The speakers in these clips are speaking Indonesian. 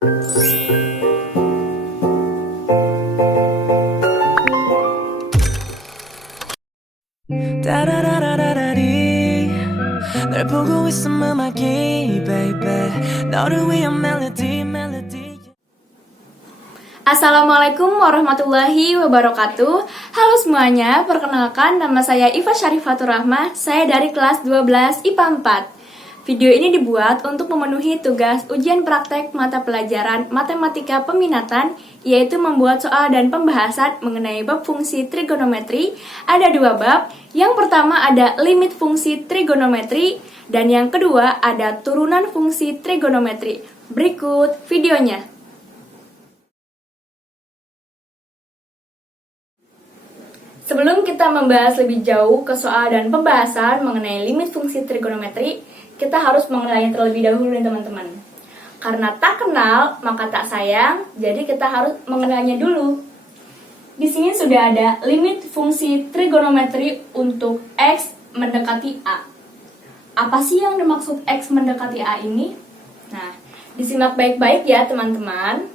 널 보고 있음 음악이 baby 너를 위한 멜로디 Assalamualaikum warahmatullahi wabarakatuh. Halo semuanya, perkenalkan nama saya Iva Syarifatur Rahmah. Saya dari kelas 12 IPA 4. Video ini dibuat untuk memenuhi tugas ujian praktek mata pelajaran matematika peminatan, yaitu membuat soal dan pembahasan mengenai bab fungsi trigonometri. Ada dua bab. Yang pertama ada limit fungsi trigonometri, dan yang kedua ada turunan fungsi trigonometri. Berikut videonya. Sebelum kita membahas lebih jauh ke soal dan pembahasan mengenai limit fungsi trigonometri, kita harus mengenalnya terlebih dahulu nih teman-teman. Karena tak kenal, maka tak sayang, jadi kita harus mengenalnya dulu. Di sini sudah ada limit fungsi trigonometri untuk X mendekati A. Apa sih yang dimaksud X mendekati A ini? Nah, disimak baik-baik ya teman-teman.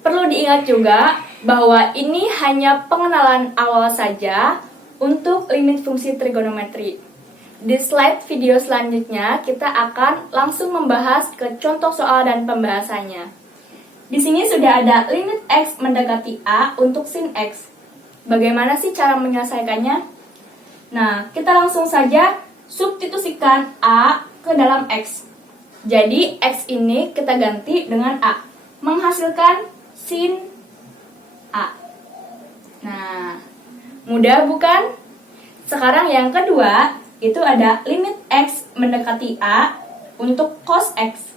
Perlu diingat juga bahwa ini hanya pengenalan awal saja untuk limit fungsi trigonometri. Di slide video selanjutnya kita akan langsung membahas ke contoh soal dan pembahasannya. Di sini sudah ada limit X mendekati A untuk sin X. Bagaimana sih cara menyelesaikannya? Nah, kita langsung saja substitusikan A ke dalam X. Jadi X ini kita ganti dengan A, menghasilkan sin A. Nah, mudah bukan? Sekarang yang kedua, itu ada limit X mendekati A untuk cos X.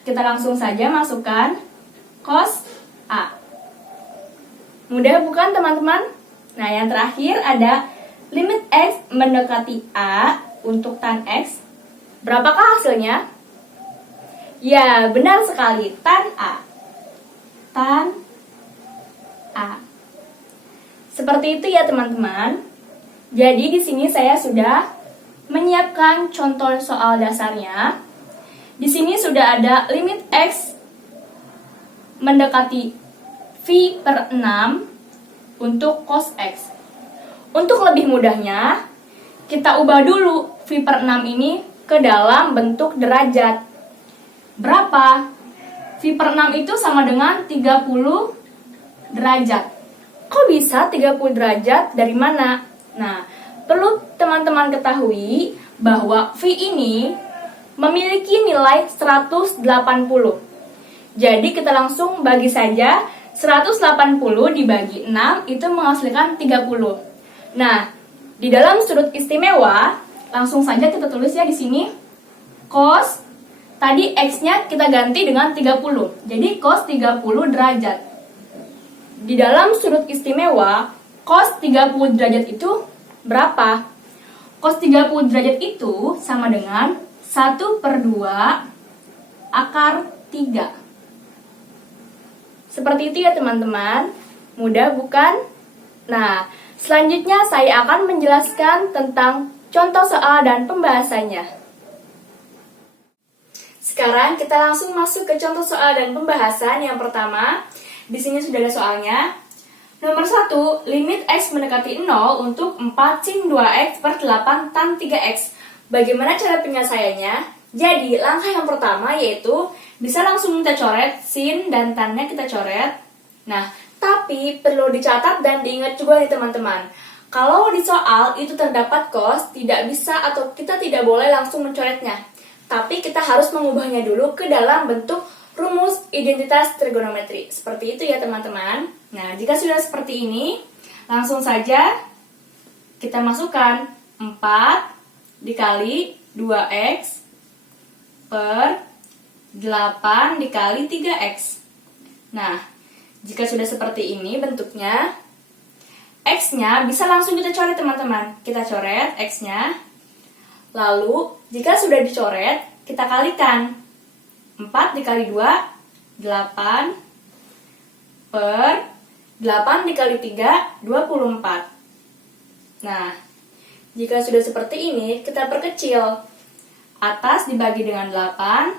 Kita langsung saja masukkan cos A. Mudah bukan teman-teman? Nah, yang terakhir ada limit X mendekati A untuk tan X. Berapakah hasilnya? Ya, benar sekali, tan A. Tan A. Seperti itu ya teman-teman. Jadi di sini saya sudah menyiapkan contoh soal dasarnya. Di sini sudah ada limit X mendekati V per 6 untuk cos X. Untuk lebih mudahnya, kita ubah dulu V per 6 ini ke dalam bentuk derajat. Berapa? V per 6 itu sama dengan 30 derajat. Kok bisa 30 derajat? Dari mana? Nah, perlu teman-teman ketahui bahwa V ini memiliki nilai 180. Jadi kita langsung bagi saja 180 dibagi 6 itu menghasilkan 30. Nah, di dalam sudut istimewa langsung saja kita tulis ya di sini cos. Tadi X-nya kita ganti dengan 30. Jadi cos 30 derajat. Di dalam sudut istimewa, cos 30 derajat itu berapa? Cos 30 derajat itu sama dengan 1/2 akar 3. Seperti itu ya teman-teman. Mudah bukan? Nah, selanjutnya saya akan menjelaskan tentang contoh soal dan pembahasannya. Sekarang kita langsung masuk ke contoh soal dan pembahasan. Yang pertama, di sini sudah ada soalnya. Nomor 1, limit X mendekati 0 untuk 4 sin 2X per 8 tan 3X. Bagaimana cara penyelesaiannya? Jadi, langkah yang pertama yaitu bisa langsung kita coret sin dan tannya kita coret. Nah, tapi perlu dicatat dan diingat juga nih teman-teman. Kalau di soal itu terdapat cos, tidak bisa atau kita tidak boleh langsung mencoretnya. Tapi kita harus mengubahnya dulu ke dalam bentuk rumus identitas trigonometri. Seperti itu ya teman-teman. Nah, jika sudah seperti ini, langsung saja kita masukkan 4 dikali 2X per 8 dikali 3X. Nah, jika sudah seperti ini bentuknya, X-nya bisa langsung kita coret teman-teman. Kita coret X-nya. Lalu, jika sudah dicoret, kita kalikan. 4 dikali 2, 8 per 8 dikali 3, 24. Nah, jika sudah seperti ini, kita perkecil. Atas dibagi dengan 8,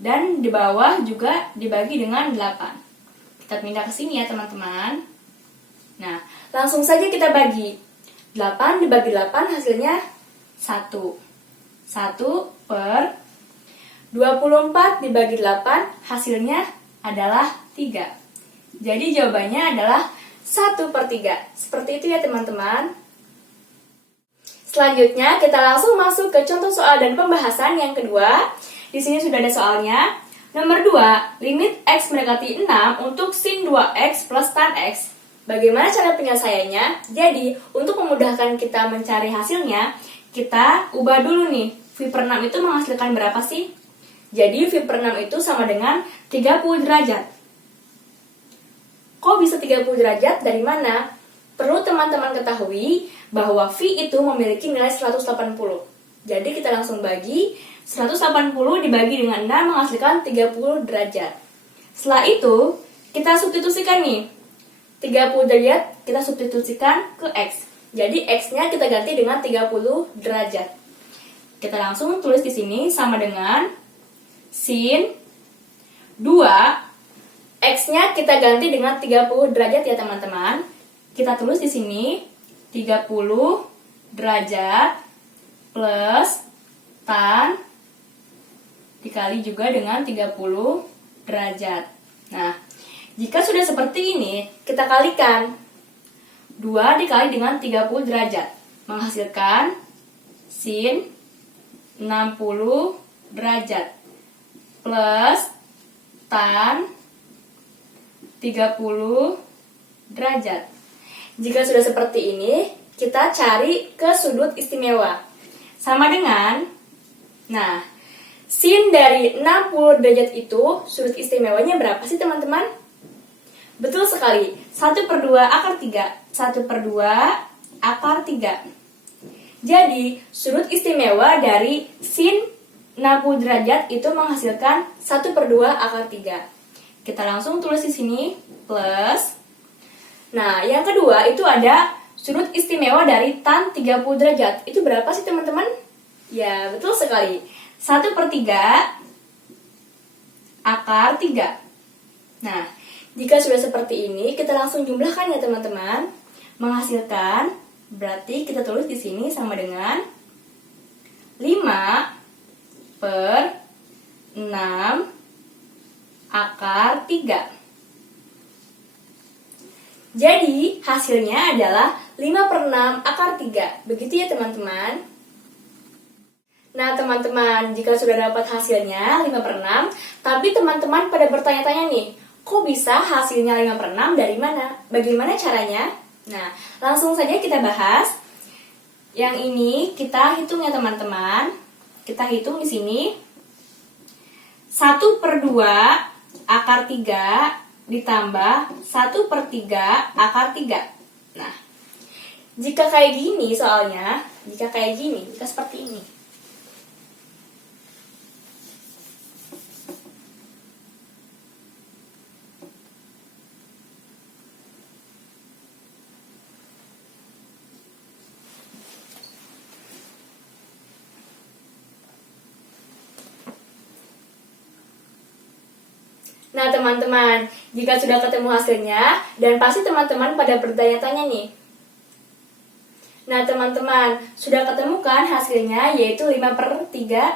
Dan di bawah juga dibagi dengan 8. Kita pindah ke sini ya teman-teman. Nah, langsung saja kita bagi. 8 dibagi 8 hasilnya 1. 1 per 24 dibagi 8 hasilnya adalah 3. Jadi jawabannya adalah 1 per 3. Seperti itu ya teman-teman. Selanjutnya kita langsung masuk ke contoh soal dan pembahasan yang kedua. Di sini sudah ada soalnya. Nomor 2, limit X mendekati 6 untuk sin 2X plus tan X. Bagaimana cara penyelesaiannya? Jadi, untuk memudahkan kita mencari hasilnya, kita ubah dulu nih. V per 6 itu menghasilkan berapa sih? Jadi, V per 6 itu sama dengan 30 derajat. Kok bisa 30 derajat? Dari mana? Perlu teman-teman ketahui bahwa V itu memiliki nilai 180. Jadi, kita langsung bagi 180 dibagi dengan 6 menghasilkan 30 derajat. Setelah itu, kita substitusikan nih. 30 derajat kita substitusikan ke X. Jadi X-nya kita ganti dengan 30 derajat. Kita langsung tulis di sini sama dengan sin 2. X-nya kita ganti dengan 30 derajat ya teman-teman. Kita tulis di sini 30 derajat plus tan dikali juga dengan 30 derajat. Nah, jika sudah seperti ini, kita kalikan. 2 dikali dengan 30 derajat. Menghasilkan sin 60 derajat. Plus tan 30 derajat. Jika sudah seperti ini, kita cari ke sudut istimewa. Sama dengan, nah, sin dari 60 derajat itu, sudut istimewanya berapa sih teman-teman? Betul sekali, 1 per 2 akar 3. 1 per 2 akar 3. Jadi, sudut istimewa dari sin 60 derajat itu menghasilkan 1 per 2 akar 3. Kita langsung tulis di sini, plus. Nah, yang kedua itu ada sudut istimewa dari tan 30 derajat. Itu berapa sih teman-teman? Ya, betul sekali. 1 per 3 akar 3. Nah, jika sudah seperti ini, kita langsung jumlahkan ya teman-teman. Menghasilkan, berarti kita tulis di sini sama dengan 5 per 6 akar 3. Jadi, hasilnya adalah 5 per 6 akar 3. Begitu ya teman-teman. Nah teman-teman, jika sudah dapat hasilnya 5 per 6, tapi teman-teman pada bertanya-tanya nih, kok bisa hasilnya 5 per 6 dari mana? Bagaimana caranya? Nah, langsung saja kita bahas. Yang ini kita hitung ya teman-teman. Kita hitung di sini. 1 per 2 akar 3 ditambah 1 per 3 akar 3. Nah, jika kayak gini soalnya, jika seperti ini. Nah teman-teman, jika sudah ketemu hasilnya, dan pasti teman-teman pada bertanya-tanya nih. Nah teman-teman, sudah ketemu kan hasilnya yaitu 5 per 3?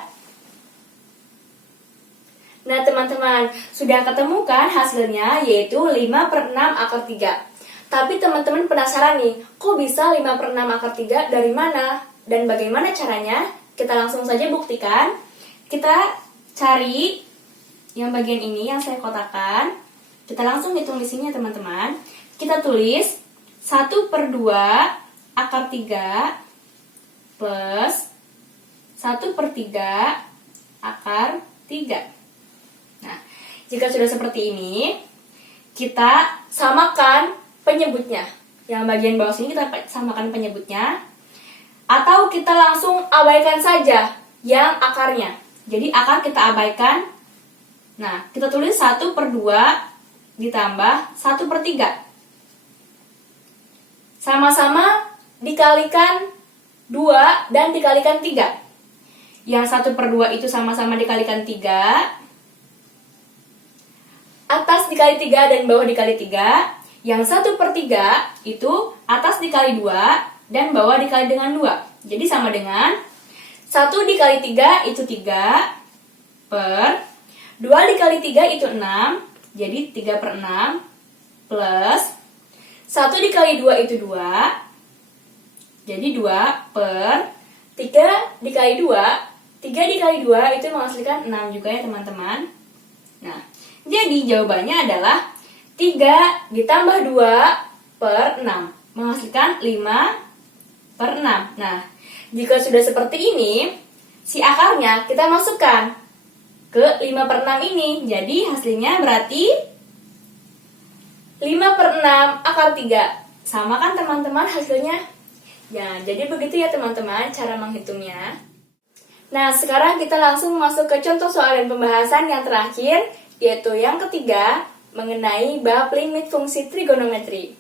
Nah teman-teman, sudah ketemu kan hasilnya yaitu 5 per 6 akar 3. Tapi teman-teman penasaran nih, kok bisa 5 per 6 akar 3 dari mana? Dan bagaimana caranya? Kita langsung saja buktikan. Kita cari yang bagian ini yang saya kotakan. Kita langsung hitung di sini ya teman-teman. Kita tulis 1 per 2 akar 3 plus 1 per 3 akar 3. Nah, jika sudah seperti ini, kita samakan penyebutnya. Yang bagian bawah sini kita samakan penyebutnya. Atau kita langsung abaikan saja yang akarnya. Jadi akar kita abaikan. Nah, kita tulis 1 per 2 ditambah 1 per 3. Sama-sama dikalikan 2 dan dikalikan 3. Yang 1 per 2 itu sama-sama dikalikan 3. atas dikali 3 dan bawah dikali 3. Yang 1/3 itu atas dikali 2 dan bawah dikali dengan 2. Jadi sama dengan 1 dikali 3 itu 3 per 2 dikali 3 itu 6. Jadi 3/6 plus 1 dikali 2 itu 2. Jadi 2 per 3 dikali 2. 3 dikali 2 itu menghasilkan 6 juga ya teman-teman. Nah, jadi jawabannya adalah 3 ditambah 2 per 6 menghasilkan 5/6. Nah, jika sudah seperti ini, si akarnya kita masukkan ke 5/6 ini. Jadi hasilnya berarti 5/6 akar 3. Sama kan teman-teman hasilnya? Ya, jadi begitu ya teman-teman cara menghitungnya. Nah, sekarang kita langsung masuk ke contoh soal dan pembahasan yang terakhir, yaitu yang ketiga, mengenai bab limit fungsi trigonometri.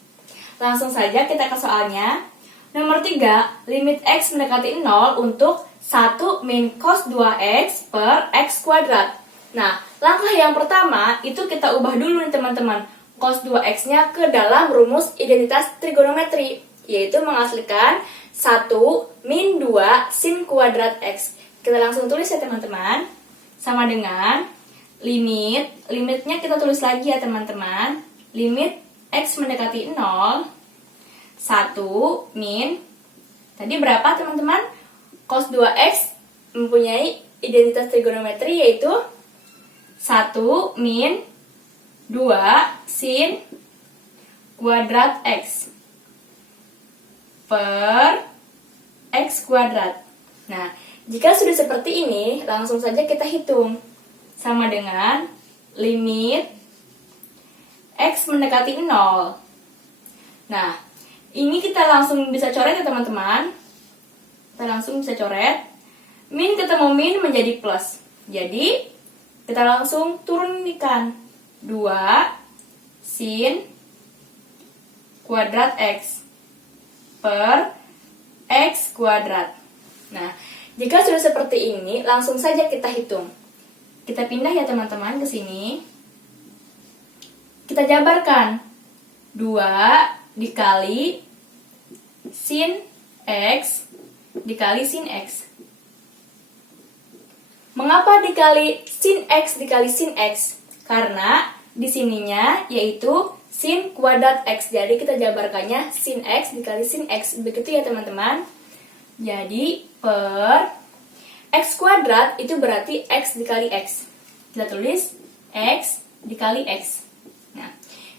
Langsung saja kita ke soalnya. Nomor 3, limit x mendekati 0 untuk 1 min cos 2x per x kuadrat. Nah, langkah yang pertama itu kita ubah dulu nih teman-teman, cos 2x-nya ke dalam rumus identitas trigonometri, yaitu menghasilkan 1 min 2 sin kuadrat x. Kita langsung tulis ya teman-teman. Sama dengan limitnya kita tulis lagi ya teman-teman. Limit x mendekati 0, 1 min, tadi berapa teman-teman? Cos 2x mempunyai identitas trigonometri yaitu 1 min 2 sin kuadrat x per x kuadrat. Nah, jika sudah seperti ini, langsung saja kita hitung. Sama dengan limit x mendekati 0. Nah, ini kita langsung bisa coret ya teman-teman. Kita langsung bisa coret. Min ketemu min menjadi plus. Jadi, kita langsung turunkan 2 sin kuadrat x per x kuadrat. Nah, jika sudah seperti ini, langsung saja kita hitung. Kita pindah ya teman-teman ke sini. Kita jabarkan 2 dikali sin x dikali sin x. Mengapa dikali sin x dikali sin x? Karena di sininya yaitu sin kuadrat x. Jadi kita jabarkannya sin x dikali sin x. Begitu ya teman-teman. Jadi per x kuadrat itu berarti x dikali x. Kita tulis x dikali x. Nah,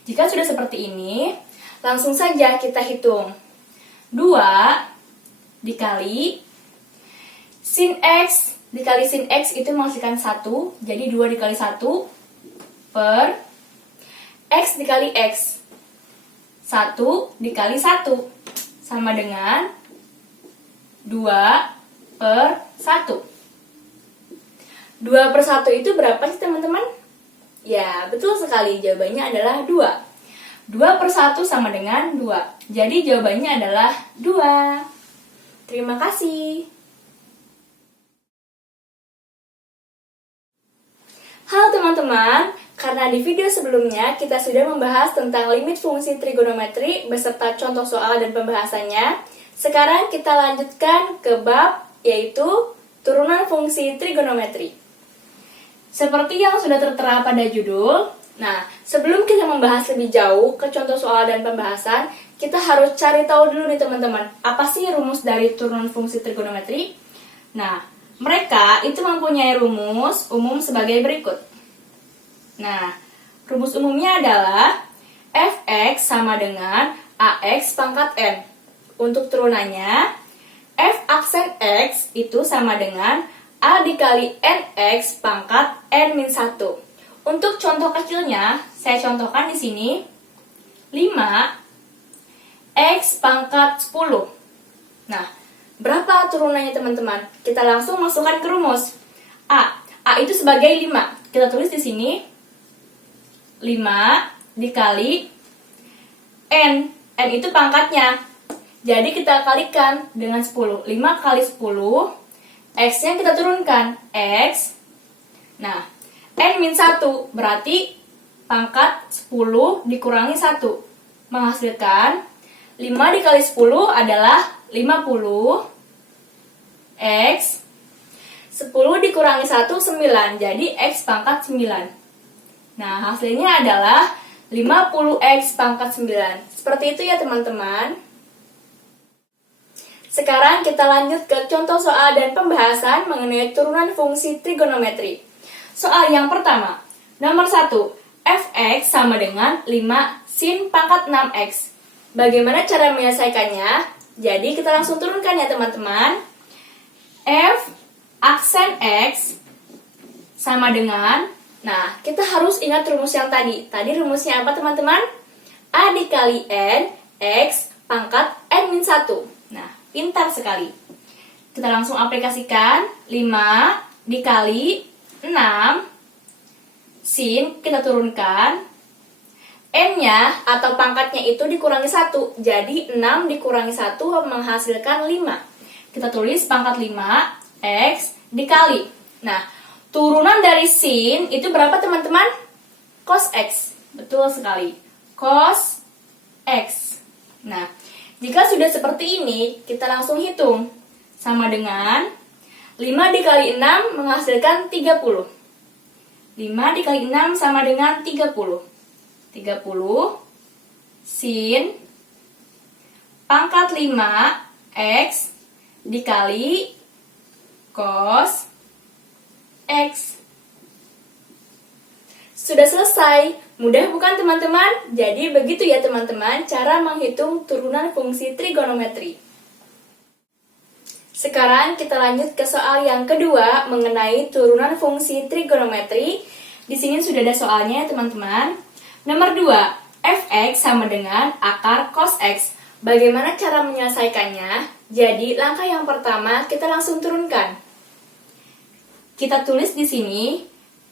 jika sudah seperti ini, langsung saja kita hitung. 2 dikali sin x dikali sin x itu menghasilkan 1. Jadi 2 dikali 1 per x dikali x. 1 dikali 1 sama dengan 2 per 1. 2 per 1 itu berapa sih teman-teman? Ya, betul sekali. Jawabannya adalah 2. 2 per 1 sama dengan 2. Jadi jawabannya adalah 2. Terima kasih. Halo teman-teman, karena di video sebelumnya kita sudah membahas tentang limit fungsi trigonometri beserta contoh soal dan pembahasannya. Sekarang kita lanjutkan ke bab yaitu turunan fungsi trigonometri. Seperti yang sudah tertera pada judul, nah sebelum kita membahas lebih jauh ke contoh soal dan pembahasan, kita harus cari tahu dulu nih teman-teman, apa sih rumus dari turunan fungsi trigonometri? Nah, mereka itu mempunyai rumus umum sebagai berikut. Nah, rumus umumnya adalah fx sama dengan ax pangkat n. Untuk turunannya, f aksen x itu sama dengan a dikali nx pangkat n-1. Untuk contoh kecilnya, saya contohkan di sini 5x pangkat 10. Nah, berapa turunannya teman-teman? Kita langsung masukkan ke rumus. A itu sebagai 5. Kita tulis di sini 5 dikali n. N itu pangkatnya. Jadi kita kalikan dengan 10. 5 kali 10, x-nya kita turunkan. X. Nah, n-1 berarti pangkat 10 dikurangi 1 menghasilkan 5 dikali 10 adalah 50 X 10 dikurangi 1 9, jadi X pangkat 9. Nah, hasilnya adalah 50X pangkat 9. Seperti itu ya teman-teman. Sekarang kita lanjut ke contoh soal dan pembahasan mengenai turunan fungsi trigonometri. Soal yang pertama, nomor 1, fx sama dengan 5 sin pangkat 6x. Bagaimana cara menyelesaikannya? Jadi kita langsung turunkan ya teman-teman. F aksen X sama dengan, nah kita harus ingat rumus yang tadi. Tadi rumusnya apa teman-teman? A dikali N X pangkat N-1. Nah, pintar sekali. Kita langsung aplikasikan. 5 dikali 6 sin, kita turunkan. N-nya atau pangkatnya itu dikurangi 1. Jadi 6 dikurangi 1 menghasilkan 5. Kita tulis pangkat 5 X dikali. Nah, turunan dari sin itu berapa teman-teman? Cos X. Betul sekali. Cos X. Nah, jika sudah seperti ini, kita langsung hitung. Sama dengan 5 dikali 6 menghasilkan 30. 5 dikali 6 sama dengan 30. 30 sin pangkat 5 X dikali cos X. Sudah selesai. Mudah bukan teman-teman? Jadi begitu ya teman-teman cara menghitung turunan fungsi trigonometri. Sekarang kita lanjut ke soal yang kedua mengenai turunan fungsi trigonometri. Di sini sudah ada soalnya ya teman-teman. Nomor 2, fx sama dengan akar cos X. Bagaimana cara menyelesaikannya? Jadi langkah yang pertama kita langsung turunkan. Kita tulis di sini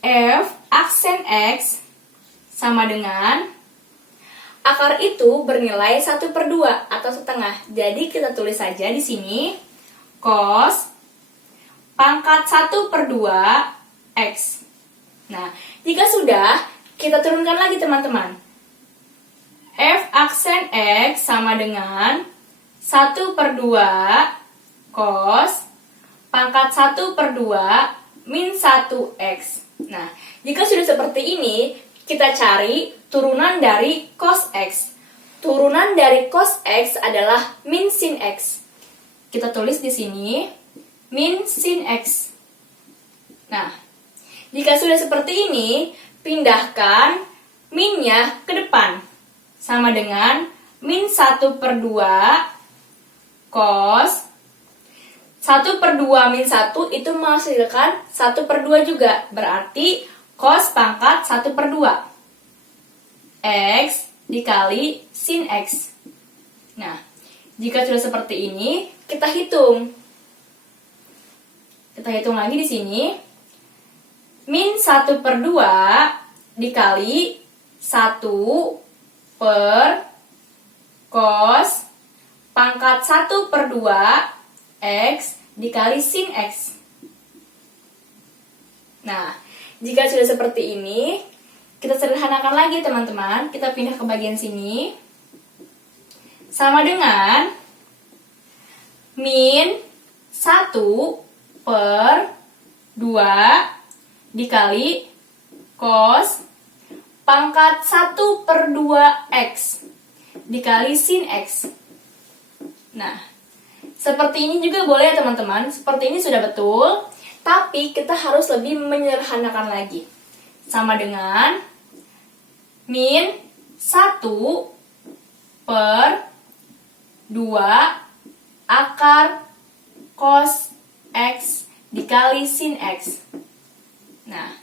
f aksen X sama dengan akar itu bernilai 1/2 atau setengah. Jadi kita tulis saja di sini cos pangkat 1/2 X. Nah, jika sudah, kita turunkan lagi teman-teman. F aksen X sama dengan 1/2 cos pangkat 1/2 min 1x. Nah, jika sudah seperti ini, kita cari turunan dari cos X. Turunan dari cos X adalah min sin X. Kita tulis di sini min sin X. Nah, jika sudah seperti ini, pindahkan minnya ke depan. Sama dengan min 1/2 cos 1/2 min 1 itu menghasilkan 1/2 juga. Berarti cos pangkat 1/2 X dikali sin X. Nah, jika sudah seperti ini, kita hitung. Kita hitung lagi di sini. Min 1/2 dikali 1 per cos pangkat 1/2 X dikali sin X. Nah, jika sudah seperti ini, kita sederhanakan lagi teman-teman. Kita pindah ke bagian sini. Sama dengan min 1 per 2 dikali cos pangkat 1/2 X dikali sin X. Nah, seperti ini juga boleh ya teman-teman. Seperti ini sudah betul. Tapi kita harus lebih menyederhanakan lagi. Sama dengan min 1 per 2 akar cos X dikali sin X. Nah,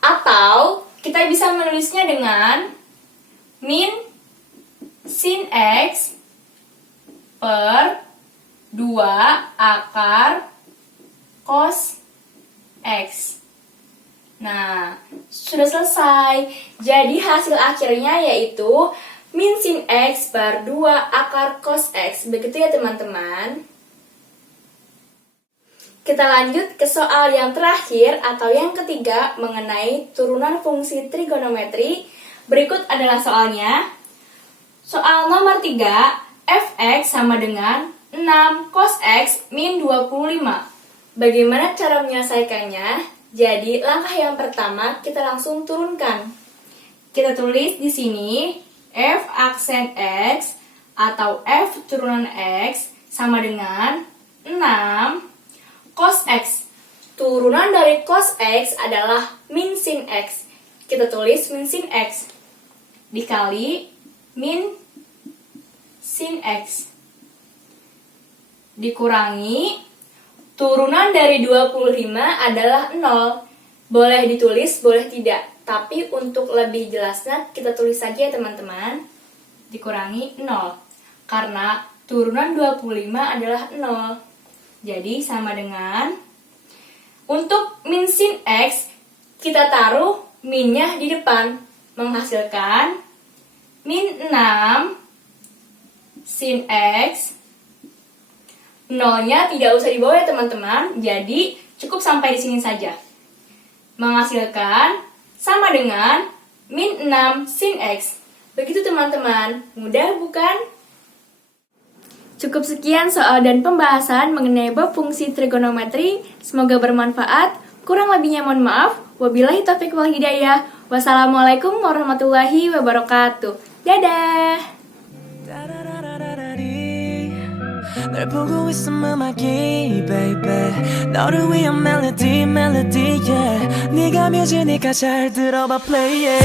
atau kita bisa menulisnya dengan min sin X per 2 akar cos X. Nah, sudah selesai. Jadi hasil akhirnya yaitu min sin X per 2 akar cos X. Begitu ya teman-teman. Kita lanjut ke soal yang terakhir atau yang ketiga mengenai turunan fungsi trigonometri. Berikut adalah soalnya. Soal nomor 3, fx sama dengan 6 cos x min 25. Bagaimana cara menyelesaikannya? Jadi langkah yang pertama kita langsung turunkan. Kita tulis di sini f aksen x atau f turunan x sama dengan 6 cos x. Turunan dari cos x adalah min sin x. Kita tulis min sin x dikali min sin x dikurangi turunan dari 25 adalah 0. Boleh ditulis, boleh tidak. Tapi untuk lebih jelasnya kita tulis saja ya teman-teman. Dikurangi 0. Karena turunan 25 adalah 0. Jadi sama dengan untuk min sin x kita taruh minnya di depan. Menghasilkan min 6 sin x. Nolnya tidak usah dibawa ya teman-teman. Jadi cukup sampai di sini saja. Menghasilkan sama dengan min 6 sin x. Begitu teman-teman. Mudah bukan? Cukup sekian soal dan pembahasan mengenai bab fungsi trigonometri. Semoga bermanfaat. Kurang lebihnya mohon maaf. Wabillahi taufiq wal hidayah. Wassalamualaikum warahmatullahi wabarakatuh. Dadah. 널 보고 있음 음악이 baby 너를 위한 멜로디 yeah 네가 뮤지니까 잘 들어봐 play it